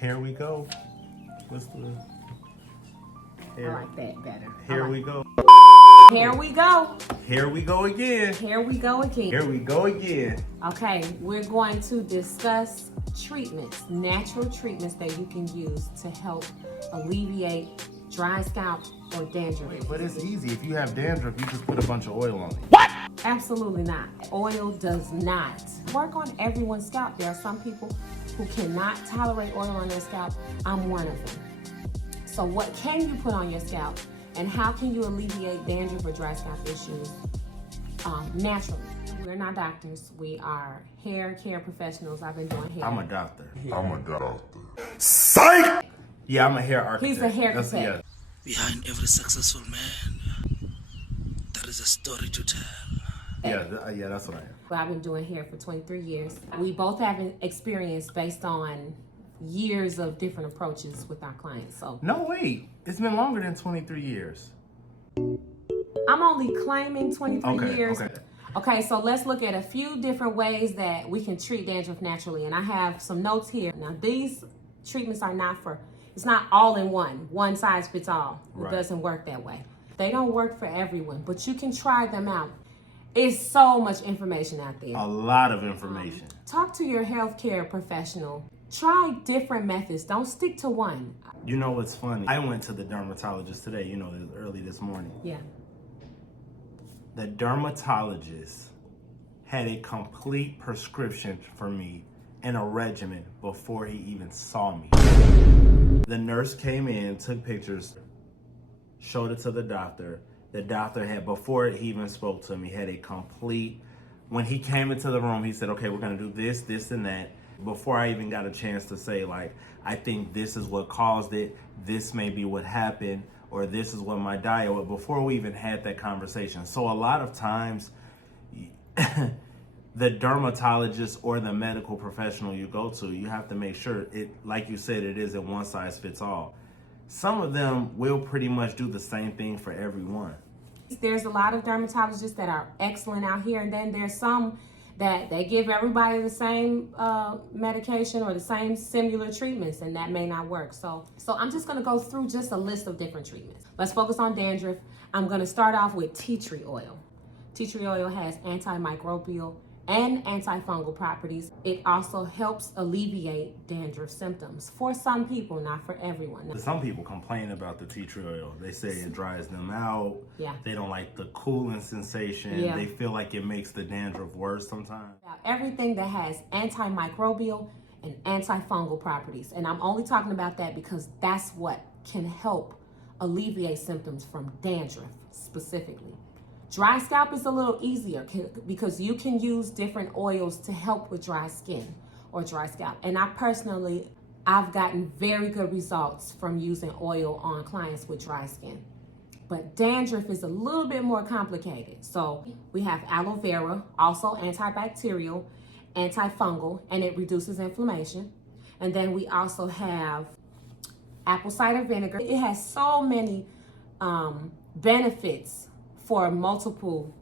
Here we go. What's the... Here. I like that better. Here we go. Here we go. Here we go again. Here we go again. Here we go again. Okay, we're going to discuss treatments, natural treatments that you can use to help alleviate dry scalp or dandruff. But it's easy. If you have dandruff, you just put a bunch of oil on it. What? Absolutely not. Oil does not work on everyone's scalp. There are some people who cannot tolerate oil on their scalp. I'm one of them. So what can you put on your scalp, and how can you alleviate dandruff or dry scalp issues naturally? We're not doctors. We are hair care professionals. I've been doing hair. I'm a doctor. Psych! Yeah, I'm a hair architect. He's a hair That's- architect. Behind every successful man, there is a story to tell. Yeah, that's what I am. I've been doing hair for 23 years. We both have an experience based on years of different approaches with our clients. So No, wait. It's been longer than 23 years. I'm only claiming 23 years. Okay. Okay, so let's look at a few different ways that we can treat dandruff naturally. And I have some notes here. Now, these treatments are not it's not all in one size fits all. It Right. doesn't work that way. They don't work for everyone, but you can try them out. It's so much information out there. A lot of information. Talk to your healthcare professional. Try different methods. Don't stick to one. You know what's funny? I went to the dermatologist today, early this morning. Yeah. The dermatologist had a complete prescription for me and a regimen before he even saw me. The nurse came in, took pictures, showed it to the doctor. The doctor had, before he even spoke to me, had a complete, when he came into the room, he said, okay, we're gonna do this, this, and that. Before I even got a chance to say, like, I think this is what caused it, this may be what happened, or this is what my diet was, before we even had that conversation. So a lot of times, the dermatologist or the medical professional you go to, you have to make sure it, like you said, it isn't one size fits all. Some of them will pretty much do the same thing for everyone. There's a lot of dermatologists that are excellent out here, and then there's some that they give everybody the same medication or the same similar treatments, and that may not work. So I'm just gonna go through just a list of different treatments. Let's focus on dandruff. I'm gonna start off with tea tree oil. Tea tree oil has antimicrobial and antifungal properties. It also helps alleviate dandruff symptoms for some people, not for everyone. Some people complain about the tea tree oil. They say it dries them out. Yeah. They don't like the cooling sensation. Yeah. They feel like it makes the dandruff worse sometimes. Everything that has antimicrobial and antifungal properties. And I'm only talking about that because that's what can help alleviate symptoms from dandruff specifically. Dry scalp is a little easier because you can use different oils to help with dry skin or dry scalp. And I've gotten very good results from using oil on clients with dry skin. But dandruff is a little bit more complicated. So we have aloe vera, also antibacterial, antifungal, and it reduces inflammation. And then we also have apple cider vinegar. It has so many benefits for multiple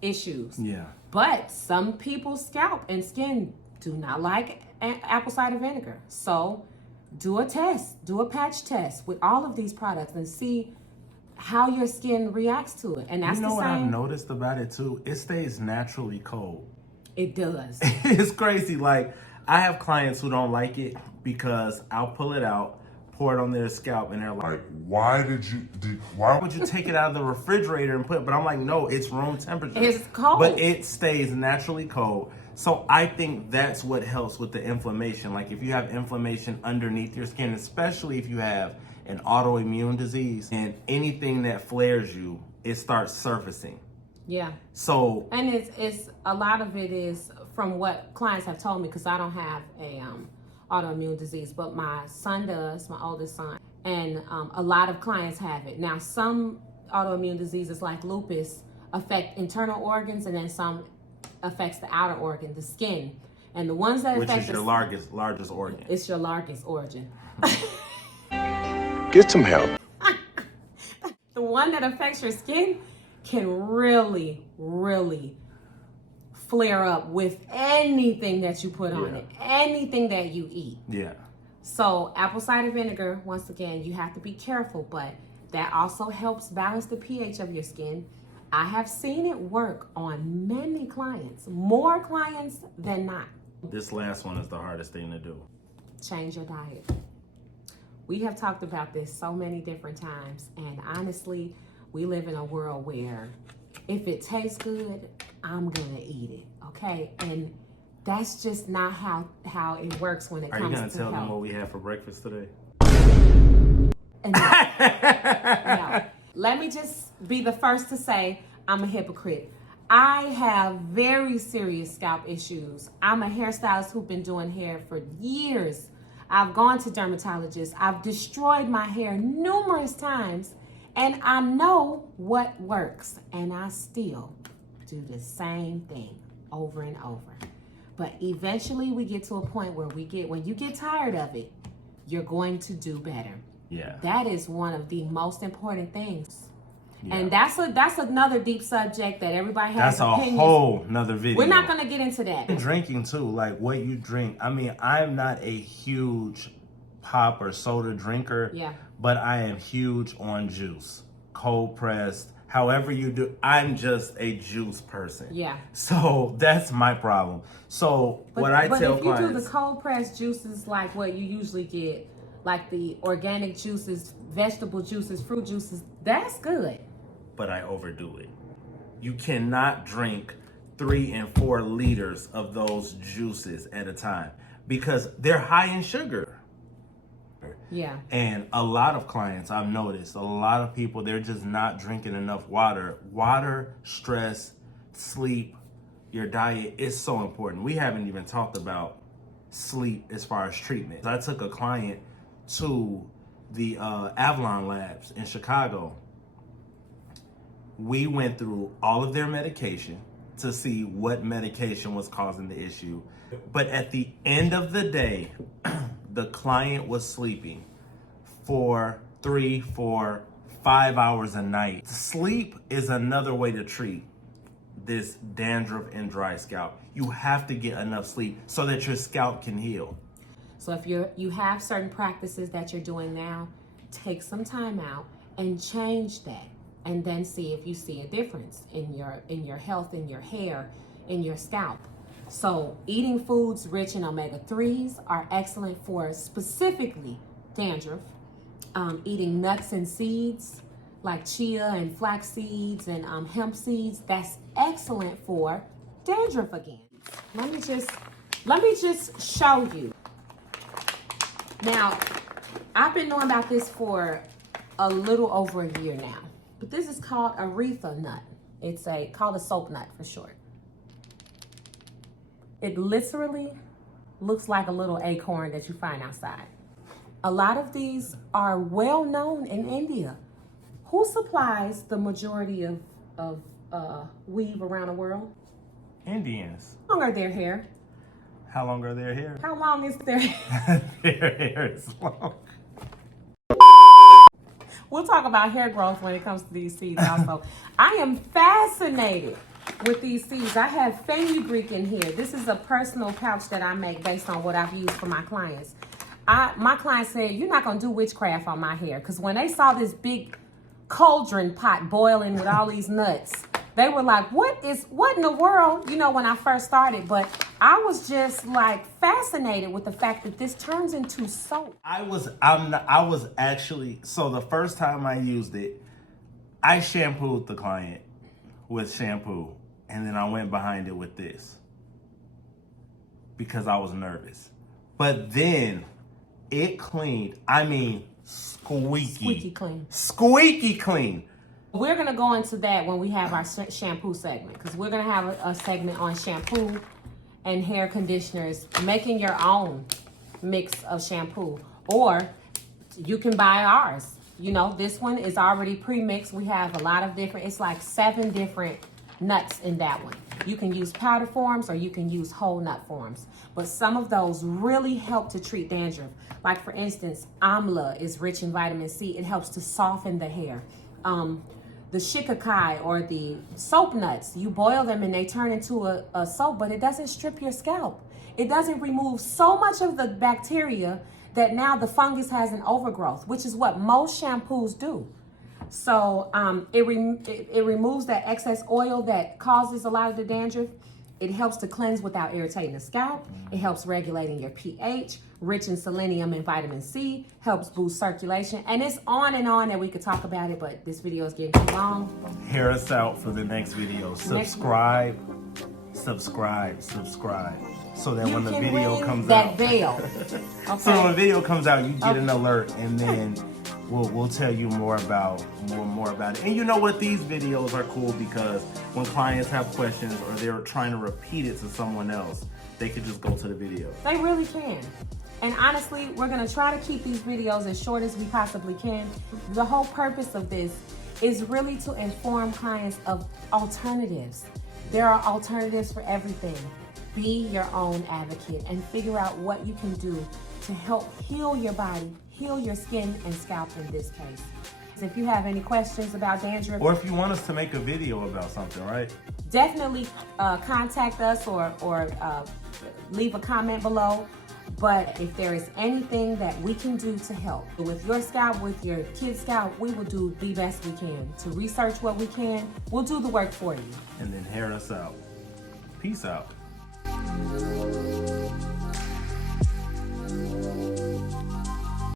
issues. Yeah. But some people's scalp and skin do not like apple cider vinegar. So do a test, do a patch test with all of these products and see how your skin reacts to it. And that's what the I've same. noticed about it too? It stays naturally cold. It does. It's crazy. Like, I have clients who don't like it because I'll pull it out, pour it on their scalp, and they're like, why would you take it out of the refrigerator and put it? But I'm like, no, it's room temperature. It's cold. But it stays naturally cold. So I think that's what helps with the inflammation. Like, if you have inflammation underneath your skin, especially if you have an autoimmune disease, and anything that flares you, it starts surfacing. Yeah. So, and it's a lot of it is from what clients have told me, because I don't have a autoimmune disease, but my son does, my oldest son, and a lot of clients have it. Now, some autoimmune diseases like lupus affect internal organs, and then some affects the outer organ, the skin. And the ones that which affect is your largest organ. It's your largest organ. Get some help. The one that affects your skin can really, really flare up with anything that you put on it, anything that you eat. Yeah. So apple cider vinegar, once again, you have to be careful, but that also helps balance the pH of your skin. I have seen it work on many clients, more clients than not. This last one is the hardest thing to do. Change your diet. We have talked about this so many different times, and honestly, we live in a world where if it tastes good, I'm gonna eat it, okay? And that's just not how it works when it comes to health. Are you gonna tell them what we had for breakfast today? And no. Let me just be the first to say I'm a hypocrite. I have very serious scalp issues. I'm a hairstylist who's been doing hair for years. I've gone to dermatologists. I've destroyed my hair numerous times, and I know what works, and I still do the same thing over and over. But eventually we get to a point where when you get tired of it, you're going to do better. Yeah. That is one of the most important things. Yeah. And that's another deep subject that everybody has That's opinions. a whole nother video. We're not going to get into that. Drinking too, like what you drink. I mean, I'm not a huge pop or soda drinker, Yeah. but I am huge on juice, cold pressed, however you do. I'm just a juice person. Yeah. So that's my problem. So what I tell if you clients, do the cold pressed juices like what you usually get, like the organic juices, vegetable juices, fruit juices, that's good. but I overdo it. You cannot drink 3 and 4 liters of those juices at a time because they're high in sugar. Yeah. And a lot of clients, I've noticed, a lot of people, they're just not drinking enough water. Water, stress, sleep, your diet is so important. We haven't even talked about sleep as far as treatment. I took a client to the Avalon Labs in Chicago. We went through all of their medication to see what medication was causing the issue. But at the end of the day, the client was sleeping for 3, 4, 5 hours a night. Sleep is another way to treat this dandruff and dry scalp. You have to get enough sleep so that your scalp can heal. So if you have certain practices that you're doing now, take some time out and change that, and then see if you see a difference in your health, in your hair, in your scalp. So eating foods rich in omega-3s are excellent for specifically dandruff. Eating nuts and seeds like chia and flax seeds and hemp seeds, that's excellent for dandruff again. Let me just show you. Now, I've been knowing about this for a little over a year now, but this is called aretha nut. It's called a soap nut for short. It literally looks like a little acorn that you find outside. A lot of these are well known in India. Who supplies the majority of weave around the world? Indians. How long are their hair? How long are their hair? How long is their hair? Their hair is long. We'll talk about hair growth when it comes to these seeds also. I am fascinated with these seeds. I have fenugreek in here. This is a personal pouch that I make based on what I've used for my clients. My clients said, you're not going to do witchcraft on my hair. Because when they saw this big cauldron pot boiling with all these nuts, they were like, what in the world? You know, when I first started. But I was just like fascinated with the fact that this turns into soap. I was actually, so the first time I used it, I shampooed the client with shampoo. And then I went behind it with this because I was nervous. But then it cleaned. I mean, squeaky clean. Squeaky clean. We're going to go into that when we have our shampoo segment, because we're going to have a segment on shampoo and hair conditioners, making your own mix of shampoo, or you can buy ours. You know, this one is already pre-mixed. We have a lot of different, it's like 7 different nuts in that one. You can use powder forms or you can use whole nut forms, but some of those really help to treat dandruff. Like for instance, amla is rich in vitamin C. It helps to soften the hair. The shikakai or the soap nuts, you boil them and they turn into a soap, but it doesn't strip your scalp. It doesn't remove so much of the bacteria that now the fungus has an overgrowth, which is what most shampoos do. So it removes that excess oil that causes a lot of the dandruff. It helps to cleanse without irritating the scalp. It helps regulating your pH, rich in selenium and vitamin C, helps boost circulation. And it's on and on that we could talk about it, but this video is getting too long. Hear us out for the next video. Subscribe. So that when the video comes out. That bell. Okay. So when the video comes out, you get an alert, and then we'll tell you more about it. And you know what? These videos are cool because when clients have questions or they're trying to repeat it to someone else, they could just go to the video. They really can. And honestly, we're gonna try to keep these videos as short as we possibly can. The whole purpose of this is really to inform clients of alternatives. There are alternatives for everything. Be your own advocate and figure out what you can do to help heal your body, heal your skin and scalp in this case. If you have any questions about dandruff, or if you want us to make a video about something, right? Definitely contact us or leave a comment below. But if there is anything that we can do to help with your scalp, with your kid's scalp, we will do the best we can. To research what we can, we'll do the work for you. And then hear us out. Peace out.